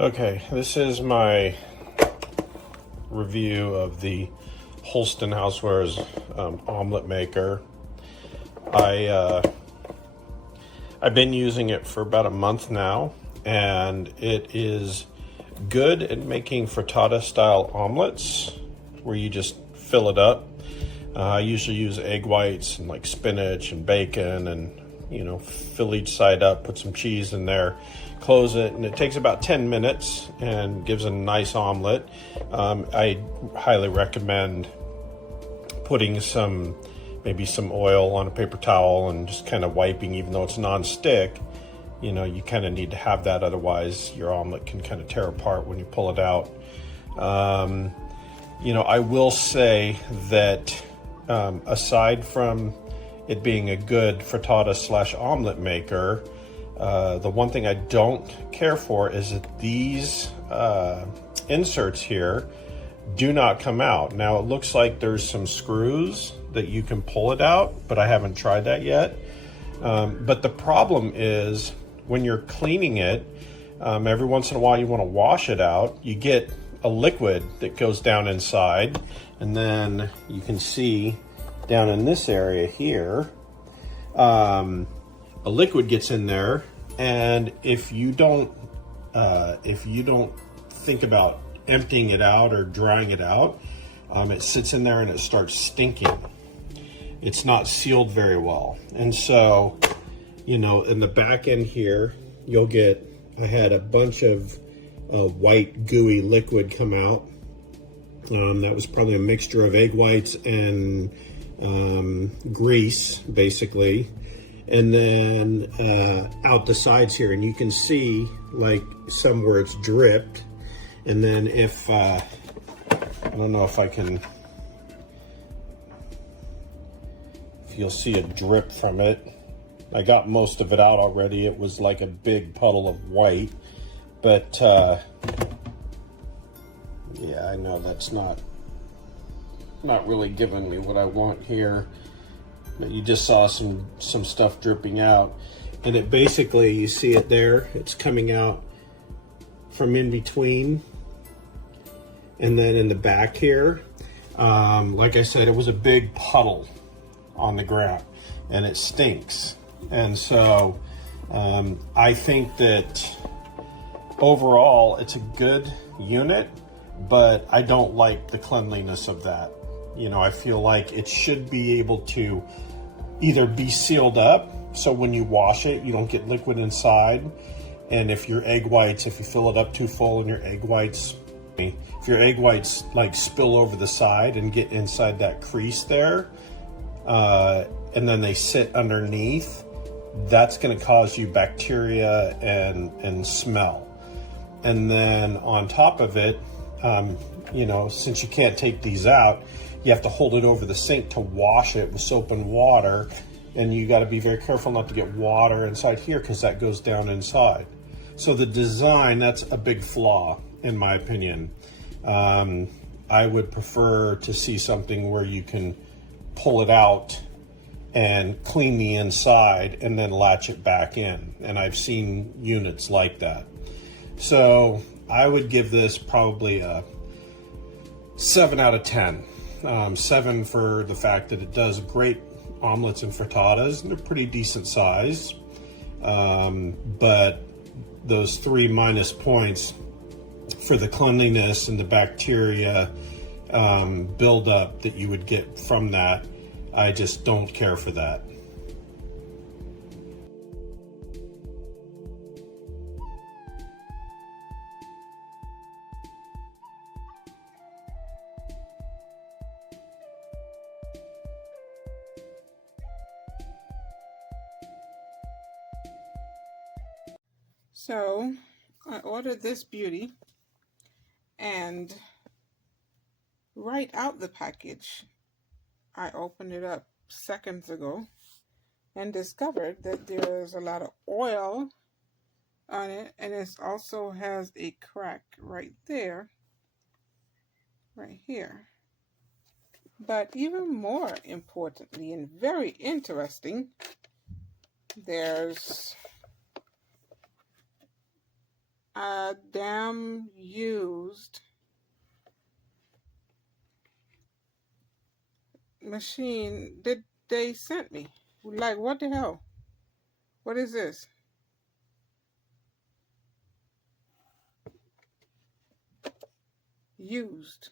Okay, this is my review of the Holstein Housewares omelet maker. I've been using it for about a month now, and it is good at making frittata style omelets where you just fill it up. I usually use egg whites and like spinach and bacon, and fill each side up, put some cheese in there, close it, and it takes about 10 minutes and gives a nice omelet. I highly recommend putting maybe some oil on a paper towel and just kind of wiping, even though it's non-stick. You kind of need to have that, otherwise your omelet can kind of tear apart when you pull it out. I will say that aside from it being a good frittata / omelet maker, the one thing I don't care for is that these inserts here do not come out. Now it looks like there's some screws that you can pull it out, but I haven't tried that yet. But the problem is when you're cleaning it, every once in a while you want to wash it out, you get a liquid that goes down inside, and then you can see down in this area here, a liquid gets in there, and if you don't think about emptying it out or drying it out, it sits in there and it starts stinking. It's not sealed very well, and so in the back end here you'll get, I had a bunch of white gooey liquid come out. That was probably a mixture of egg whites and grease, basically. And then out the sides here, and you can see like somewhere it's dripped. And then if I don't know if you'll see a drip from it. I got most of it out already. It was like a big puddle of white, but yeah, I know that's not really giving me what I want here. But you just saw some stuff dripping out, and it basically, you see it there, it's coming out from in between, and then in the back here, like I said, it was a big puddle on the ground, and it stinks. And so I think that overall it's a good unit, but I don't like the cleanliness of that. I feel like it should be able to either be sealed up, so when you wash it, you don't get liquid inside. And if your egg whites, if you fill it up too full and if your egg whites like spill over the side and get inside that crease there, and then they sit underneath, that's going to cause you bacteria and smell. And then on top of it, since you can't take these out, you have to hold it over the sink to wash it with soap and water, and you got to be very careful not to get water inside here, because that goes down inside. So the design, that's a big flaw in my opinion. I would prefer to see something where you can pull it out and clean the inside and then latch it back in, and I've seen units like that. So I would give this probably a 7 out of 10. 7 for the fact that it does great omelets and frittatas, and they're pretty decent size. But those 3 minus points for the cleanliness and the bacteria buildup that you would get from that, I just don't care for that. So I ordered this beauty, and right out the package, I opened it up seconds ago and discovered that there's a lot of oil on it, and it also has a crack right there, right here. But even more importantly and very interesting, there's damn used machine that they sent me. Like, what the hell? What is this? Used.